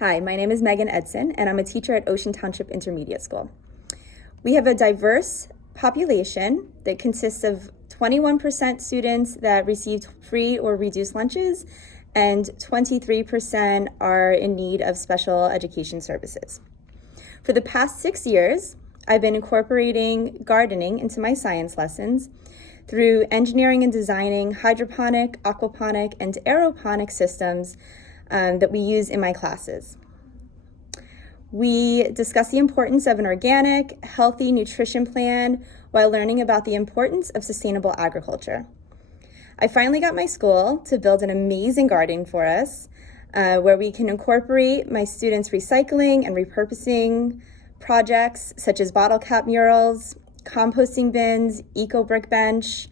Hi, my name is Megan Edson, and I'm a teacher at Ocean Township Intermediate School. We have a diverse population that consists of 21% students that received free or reduced lunches, and 23% are in need of special education services. For the past 6 years, I've been incorporating gardening into my science lessons through engineering and designing hydroponic, aquaponic, and aeroponic systems that we use in my classes. We discuss the importance of an organic, healthy nutrition plan while learning about the importance of sustainable agriculture. I finally got my school to build an amazing garden for us, where we can incorporate my students' recycling and repurposing projects such as bottle cap murals, composting bins, eco brick bench.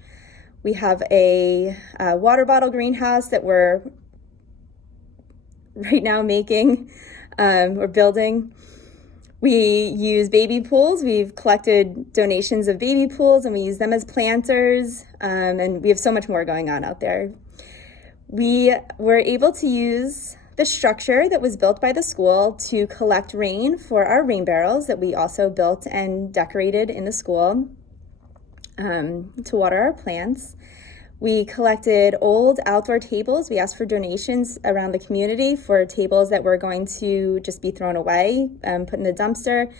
We have a water bottle greenhouse that we're right now making or building. We use baby pools. We've collected donations of baby pools and we use them as planters, and we have so much more going on out there. We were able to use the structure that was built by the school to collect rain for our rain barrels that we also built and decorated in the school to water our plants. We collected old outdoor tables. We asked for donations around the community for tables that were going to just be thrown away, put in the dumpster.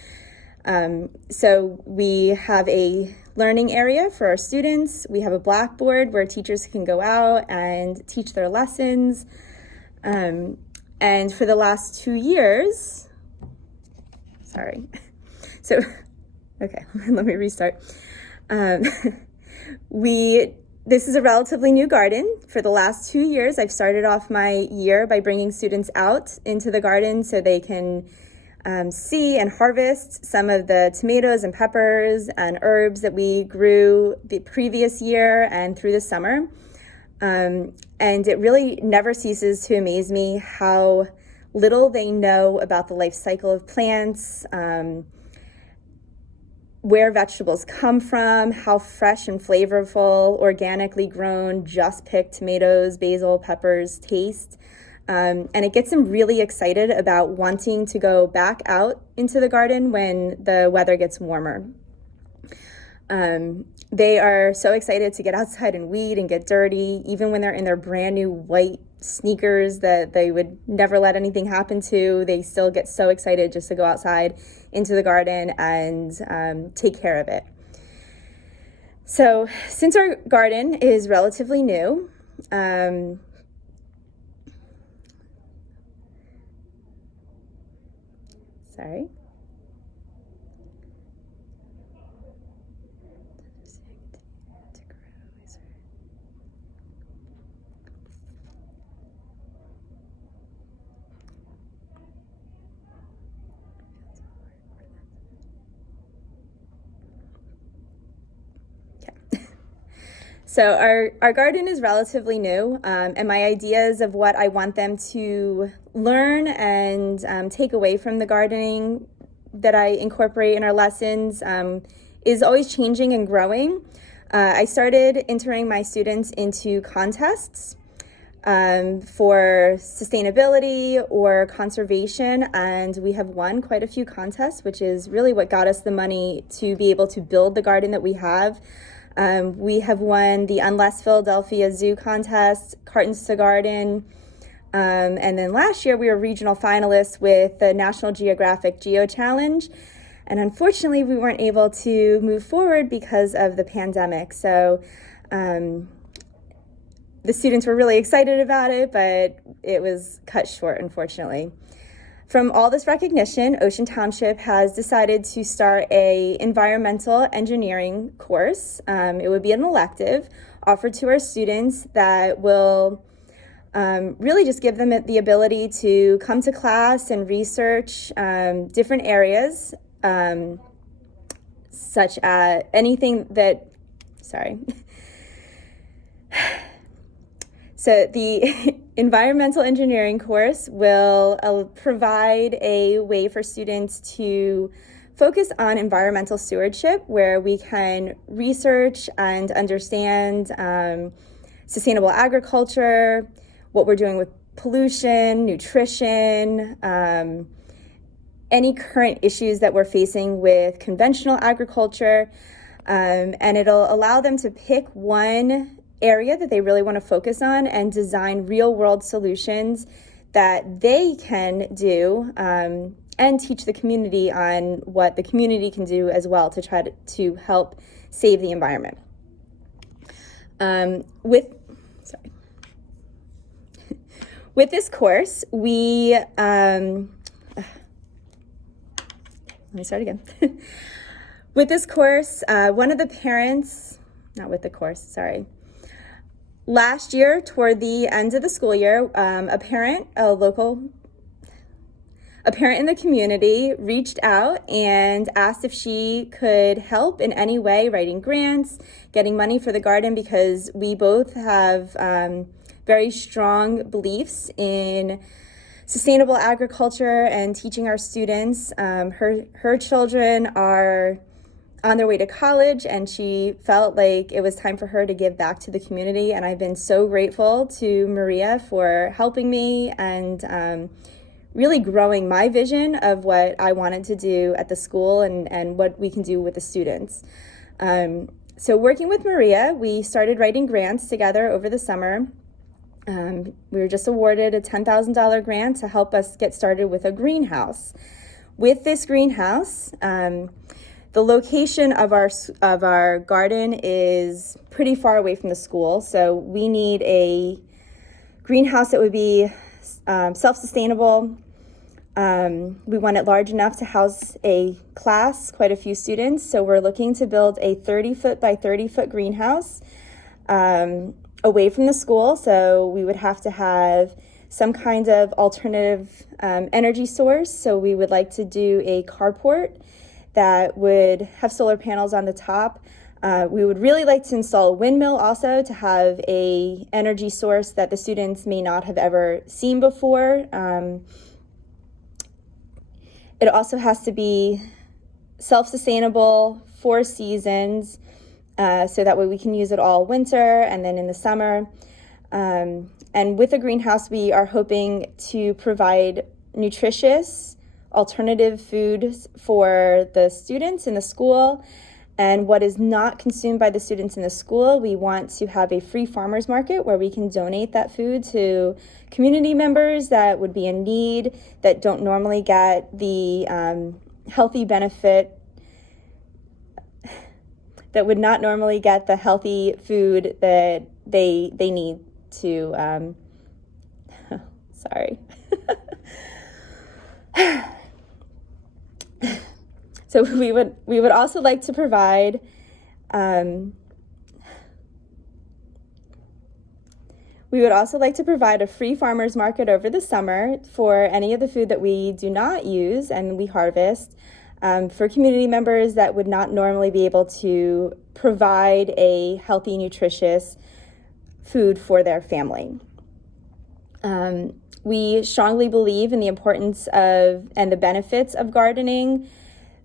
So we have a learning area for our students. We have a blackboard where teachers can go out and teach their lessons. And for the last 2 years, okay, let me restart. This is a relatively new garden. For the last 2 years, I've started off my year by bringing students out into the garden so they can see and harvest some of the tomatoes and peppers and herbs that we grew the previous year and through the summer. And it really never ceases to amaze me how little they know about the life cycle of plants, where vegetables come from, how fresh and flavorful, organically grown, just picked tomatoes, basil, peppers taste. And it gets them really excited about wanting to go back out into the garden when the weather gets warmer. They are so excited to get outside and weed and get dirty, even when they're in their brand new white sneakers that they would never let anything happen to. They still get so excited just to go outside into the garden and take care of it. So since our garden is relatively new, So our garden is relatively new, and my ideas of what I want them to learn and take away from the gardening that I incorporate in our lessons is always changing and growing. I started entering my students into contests for sustainability or conservation, and we have won quite a few contests, which is really what got us the money to be able to build the garden that we have. We have won the Unless Philadelphia Zoo contest, Cartons to Garden, and then last year we were regional finalists with the National Geographic Geo Challenge, and unfortunately we weren't able to move forward because of the pandemic. So the students were really excited about it, but it was cut short, unfortunately. From all this recognition, Ocean Township has decided to start a environmental engineering course. It would be an elective offered to our students that will really just give them the ability to come to class and research different areas, such as anything that, So the environmental engineering course will provide a way for students to focus on environmental stewardship, where we can research and understand sustainable agriculture, what we're doing with pollution, nutrition, any current issues that we're facing with conventional agriculture, and it'll allow them to pick one area that they really want to focus on and design real-world solutions that they can do, and teach the community on what the community can do as well to try to help save the environment. With this course, let me start again. With this course, one of the parents, last year, toward the end of the school year, a parent in the community reached out and asked if she could help in any way, writing grants, getting money for the garden, because we both have very strong beliefs in sustainable agriculture and teaching our students. Her children are on their way to college, and she felt like it was time for her to give back to the community. And I've been so grateful to Maria for helping me and really growing my vision of what I wanted to do at the school and what we can do with the students. So working with Maria, we started writing grants together over the summer. We were just awarded a $10,000 grant to help us get started with a greenhouse. With this greenhouse, the location of our garden is pretty far away from the school, so we need a greenhouse that would be self-sustainable. We want it large enough to house a class, quite a few students, so we're looking to build a 30-foot by 30-foot greenhouse away from the school, so we would have to have some kind of alternative energy source. So we would like to do a carport that would have solar panels on the top. We would really like to install a windmill also to have a energy source that the students may not have ever seen before. It also has to be self-sustainable, 4 seasons, so that way we can use it all winter and then in the summer. And with the greenhouse, we are hoping to provide nutritious alternative food for the students in the school. And what is not consumed by the students in the school, we want to have a free farmers market where we can donate that food to community members that would be in need, that don't normally get the healthy benefit, that would not normally get the healthy food that they need to, sorry. So we would also like to provide a free farmers market over the summer for any of the food that we do not use and we harvest, for community members that would not normally be able to provide a healthy, nutritious food for their family. We strongly believe in the importance of and the benefits of gardening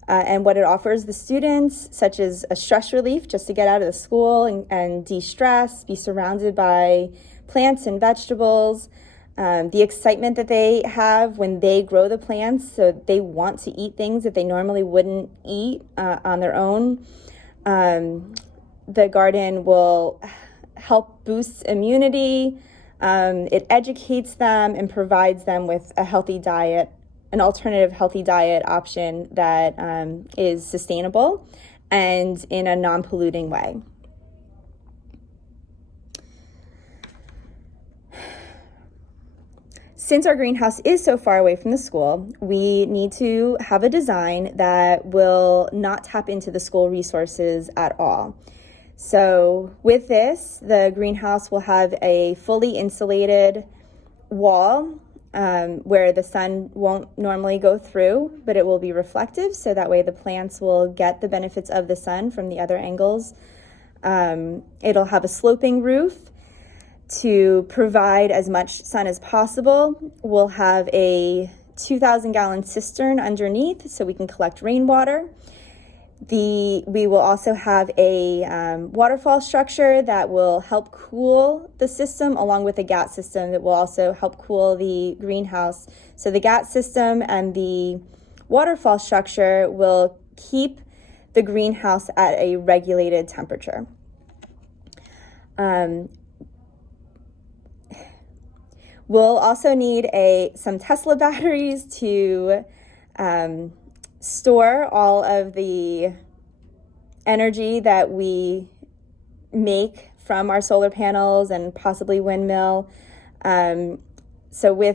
and what it offers the students, such as a stress relief just to get out of the school and de-stress, be surrounded by plants and vegetables, the excitement that they have when they grow the plants, so they want to eat things that they normally wouldn't eat on their own. The garden will help boost immunity. It educates them and provides them with a healthy diet, an alternative healthy diet option that is sustainable and in a non-polluting way. Since our greenhouse is so far away from the school, we need to have a design that will not tap into the school resources at all. So with this, the greenhouse will have a fully insulated wall where the sun won't normally go through, but it will be reflective, so that way the plants will get the benefits of the sun from the other angles. It'll have a sloping roof to provide as much sun as possible. We'll have a 2,000-gallon cistern underneath so we can collect rainwater. We will also have a waterfall structure that will help cool the system, along with a GAT system that will also help cool the greenhouse. So the GAT system and the waterfall structure will keep the greenhouse at a regulated temperature. We'll also need some Tesla batteries to store all of the energy that we make from our solar panels and possibly windmill. Sorry.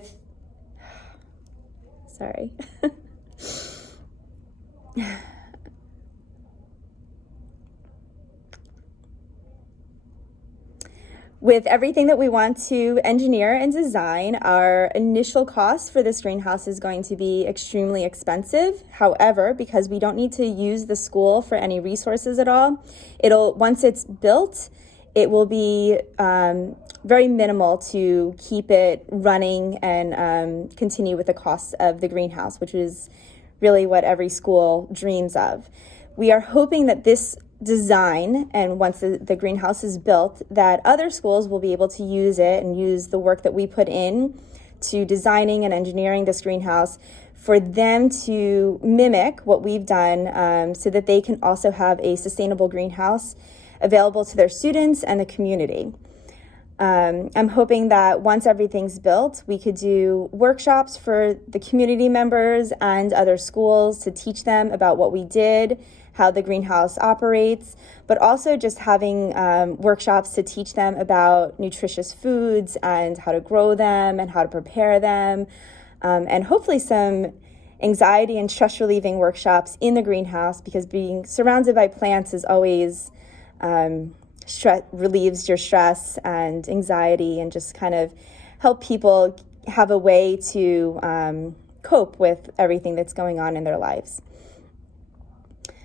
With everything that we want to engineer and design, our initial cost for this greenhouse is going to be extremely expensive. However, because we don't need to use the school for any resources at all, once it's built, it will be very minimal to keep it running and continue with the costs of the greenhouse, which is really what every school dreams of. We are hoping that this design, and once the greenhouse is built, that other schools will be able to use it and use the work that we put in to designing and engineering this greenhouse for them to mimic what we've done, so that they can also have a sustainable greenhouse available to their students and the community. I'm hoping that once everything's built, we could do workshops for the community members and other schools to teach them about what we did, how the greenhouse operates, but also just having workshops to teach them about nutritious foods and how to grow them and how to prepare them, and hopefully some anxiety and stress relieving workshops in the greenhouse, because being surrounded by plants is always relieves your stress and anxiety, and just kind of help people have a way to cope with everything that's going on in their lives.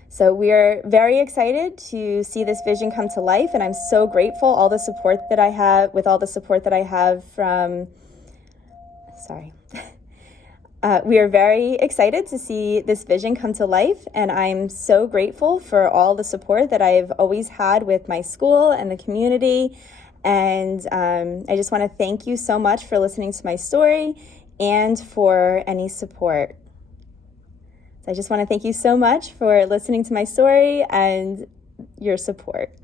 So we are very excited to see this vision come to life, and I'm so grateful all the support that I have from, we are very excited to see this vision come to life, and I'm so grateful for all the support that I've always had with my school and the community. And I just want to thank you so much for listening to my story and for any support. So I just want to thank you so much for listening to my story and your support.